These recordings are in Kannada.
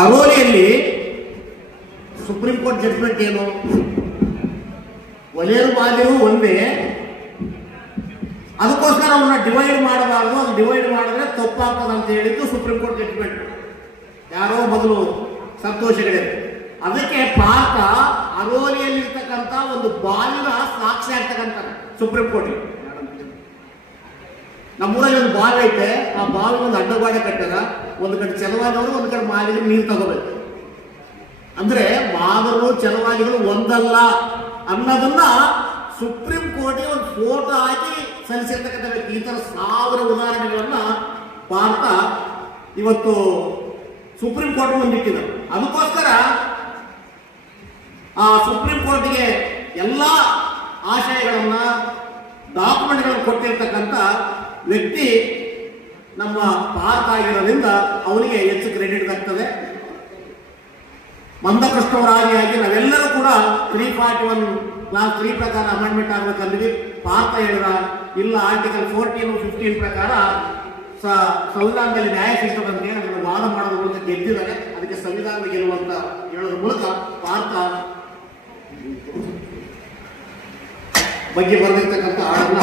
ಅರೋಲಿಯಲ್ಲಿ ಸುಪ್ರೀಂ ಕೋರ್ಟ್ ಜಡ್ಜ್ಮೆಂಟ್ ಏನು? ಒಲೆಯರು ಬಾಲ್ಯವು ಒಂದೇ. ಅದಕ್ಕೋಸ್ಕರ ಅವನ್ನ ಡಿವೈಡ್ ಮಾಡಬಾರ್ದು. ಅದು ಡಿವೈಡ್ ಮಾಡಿದ್ರೆ ತಪ್ಪಾಗ್ತದೆ ಅಂತ ಹೇಳಿದ್ದು ಸುಪ್ರೀಂ ಕೋರ್ಟ್ ಜಡ್ಜ್ಮೆಂಟ್ ಯಾರೋ ಮೊದಲು ಸಂತೋಷ ಅದಕ್ಕೆ ಭಾರತ ಅರೋಲಿಯಲ್ಲಿರ್ತಕ್ಕಂಥ ಒಂದು ಬಾಲ್ಯದ ಸಾಕ್ಷಿ ಆಗ್ತಕ್ಕಂಥ ಸುಪ್ರೀಂ ಕೋರ್ಟ್ ನಮ್ಮೂರಲ್ಲಿ ಒಂದು ಬಾವಿ ಐತೆ. ಆ ಬಾವಿ ಒಂದು ಅಡ್ಡಗೋಡೆ ಕಟ್ಟದ. ಒಂದು ಕಡೆ ಚೆನ್ನವಾದವರು ಒಂದು ಕಡೆ ಮಾಲಿಗೆ ನೀರು ತಗೋಬೇಕು. ಅಂದ್ರೆ ಮಾದರು ಚೆಲುವಾಗಿಗಳು ಒಂದಲ್ಲ ಅನ್ನೋದನ್ನ ಸುಪ್ರೀಂ ಕೋರ್ಟ್ಗೆ ಒಂದು ಫೋಟೋ ಹಾಕಿ ಸಲ್ಲಿಸಿರ್ತಕ್ಕಂಥ ಈ ತರ ಸಾವಿರ ಉದಾಹರಣೆಗಳನ್ನ ಭಾರತ ಇವತ್ತು ಸುಪ್ರೀಂ ಕೋರ್ಟ್ ಮುಂದಿಟ್ಟಿದೆ ಅದಕ್ಕೋಸ್ಕರ ಆ ಸುಪ್ರೀಂ ಕೋರ್ಟ್ಗೆ ಎಲ್ಲ ಆಶಯಗಳನ್ನ, ಡಾಕ್ಯುಮೆಂಟ್ಗಳನ್ನು ಕೊಟ್ಟಿರ್ತಕ್ಕಂಥ ವ್ಯಕ್ತಿ ನಮ್ಮ ಭಾರತ ಆಗಿರೋದ್ರಿಂದ ಅವನಿಗೆ ಹೆಚ್ಚು ಕ್ರೆಡಿಟ್ ಆಗ್ತದೆ ಮಂದಕೃಷ್ಣವರಾಗಿಯಾಗಿ ನಾವೆಲ್ಲರೂ ಕೂಡ three forty one clause three ಪ್ರಕಾರ ಅಮೆಂಡ್ಮೆಂಟ್ ಆಗ್ಬೇಕಂದ್ವಿ ಭಾರತ ಹೇಳಿದ, ಇಲ್ಲ ಆರ್ಟಿಕಲ್ ಫೋರ್ಟೀನ್ ಫಿಫ್ಟೀನ್ ಪ್ರಕಾರ ಸಂವಿಧಾನದಲ್ಲಿ ನ್ಯಾಯ ಸಿಗ್ತದಂತೆ ಅದನ್ನು ವಾದ ಮಾಡೋದ್ರ ಮೂಲಕ ಗೆದ್ದಿದ್ದಾರೆ. ಅದಕ್ಕೆ ಸಂವಿಧಾನ ಗೆಲ್ಲುವಂತ ಹೇಳೋದ್ರ ಮೂಲಕ ಭಾರತ ಬಗ್ಗೆ ಬರೆದಿರ್ತಕ್ಕಂಥ ಹಾಡನ್ನ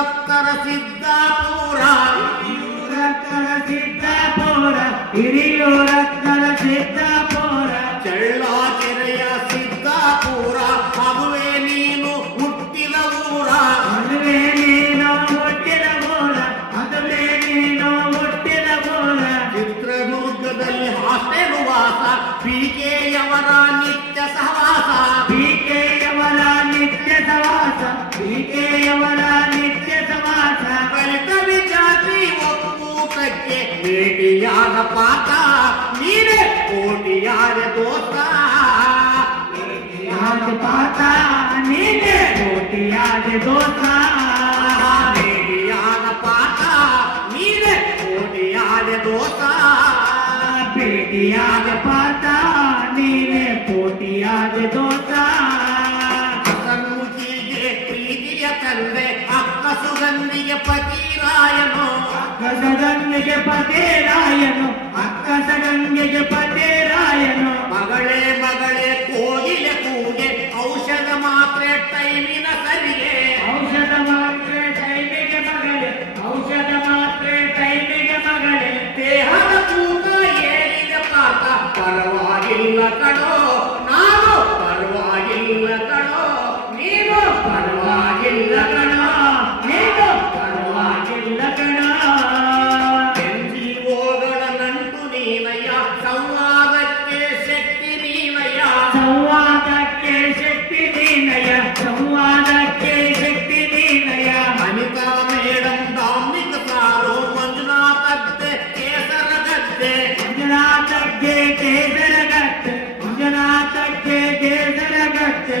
ಹಿರಿಯೂರತ್ತರ ಸಿದ್ದಾಪುರ ಹಿರಿಯೂರಕ್ಕರ ಸಿದ್ದಾಪುರ ಹಿರಿಯೂರಕ್ಕರ ಸಿದ್ದಾಪುರ ಚಳ್ಳಾಕೆರೆಯ ಸಿದ್ದಾಪುರ ಅದುವೇ ನೀನು ಹುಟ್ಟಿದ ಊರ ಅದುವೇ ನೀನು ಹುಟ್ಟಿದ ಊರ ಅದುವೇ ನೀನು ಹುಟ್ಟಿದ ಊರ ಚಿತ್ರದುರ್ಗದಲ್ಲಿ ಹಾಸ್ಟೆಲ್ ವಾಸ ಪಿಕೆಯವರ ನಿತ್ಯ ಸಹವಾಸ ಬಿಕೆಯವರ ನಿತ್ಯ ಸವಾಸ ಬಿಕೆಯವರ ನಿತ್ಯ ಸವಾಸ ಭೇಟಿಯಾದ ಪಾತ ನೀನೇ ಕೋಟಿಯಾದ ದೋಸ್ತ ಯಾದ ಪಾತ ನೀನೆ ಕೋಟಿಯಾದ ದೋಸ ಭೇಟಿಯಾದ ಪಾತ ನೀನೇ ಕೋಟಿಯಾದ ದೋಸ್ತ ಭೇಟಿಯಾದ ಪಾತ ನೀನೆ ಕೋಟಿಯಾದ ದೋಸ ಅಕ್ಕ ಸುಗಂಧಿಗೆ ಪತಿರಾಯನು. ಅಕ್ಕಸಗಂಗೆಗೆ ಪತೇರಾಯನು. ಅಕ್ಕಸಗಂಗೆಗೆ ಪತೇರಾಯನು. ಮಗಳೇ ಮಗಳೇ ಕೋಗಿಲೆ ಕೂಗೆ ಔಷಧ ಮಾತ್ರೆ ಟೈಮಿನ ಸರಿಗೆ. ಔಷಧ ಮಾತ್ರೆ ಟೈಮಿಗೆ ಮಗಳೇ ಔಷಧ ಮಾತ್ರೆ ಟೈಮಿಗೆ ಮಗಳೇ. ದೇಹದ ತೂಕ ಏರಿದ ಪಾಕ ಪರವಾಗಿಲ್ಲ ಕಣೋ.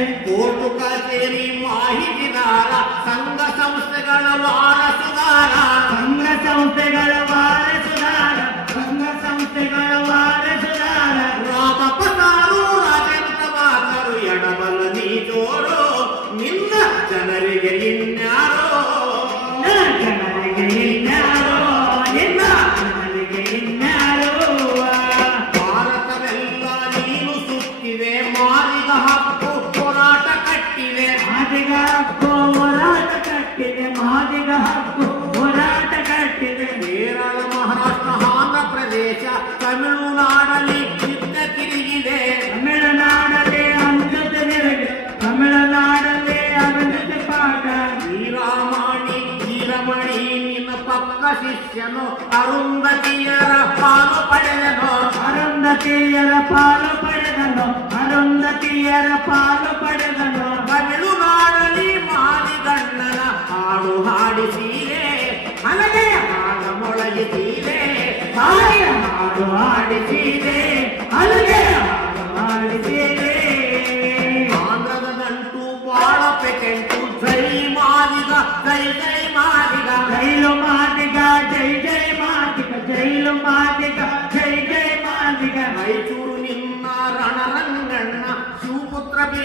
ಕೇಸರಗತ್ತೆ ಕೋರ್ಟು ಕಚೇರಿ ಮಾಹಿತಿದಾರ ಸಂಘ ಸಂಸ್ಥೆಗಳ ವಾರಸುದಾರ ಸಂಘ ಸಂಸ್ಥೆಗಳ ವಾರಸುದಾರ ಶಿಷ್ಯನು ಅರುಂಧತಿಯರ ಪಾಲು ಪಡೆದನು ಅರುಂಧತಿಯರ ಪಾಲು ಪಡೆದನು ಅರುಂಧತಿಯರ ಪಾಲು ಪಡೆದನು ತಮಿಳುನಾಡಲಿ ಮಾಲಿಗಣ್ಣನ ಹಾಡು ಹಾಡಿಸೀರೆ ಮನಗೆ ಹಾಡ ಮೊಳಗಿಸೀರೆ ಹಾಗೆ ಹಾಡು ಹಾಡಿಸಿದೆ ಅಲ್ಲಿಗೆ ಹಾಡು ಹಾಡಿಸಿದೆ ಆಂಧ್ರದ ನಂಟು ಬಾಳ ಪೆಕೆಂಟು ಜೈ ಮಾದಿಗ ಜೈ ಜೈ ಮಾದಿಗ ಜೈಲು ಮಾದಿಗ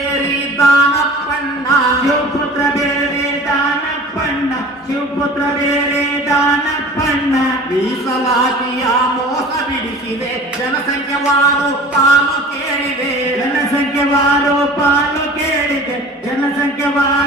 ಬೇರಿ ದಾನಪ್ಪಣ್ಣ. ಶಿವಪುತ್ರ ಬೇರೆ ದಾನಪ್ಪಣ್ಣ. ಶಿವಪುತ್ರ ಬೇರೆ ದಾನಪ್ಪಣ್ಣ. ಮೀಸಲಾತಿಯ ಮೋಸ ಬಿಡಿಸಿದೆ. ಜನಸಂಖ್ಯೆವಾರು ಪಾಲು ಕೇಳಿದೆ. ಜನಸಂಖ್ಯೆವಾರು ಪಾಲು ಕೇಳಿದೆ. ಜನಸಂಖ್ಯೆವಾರು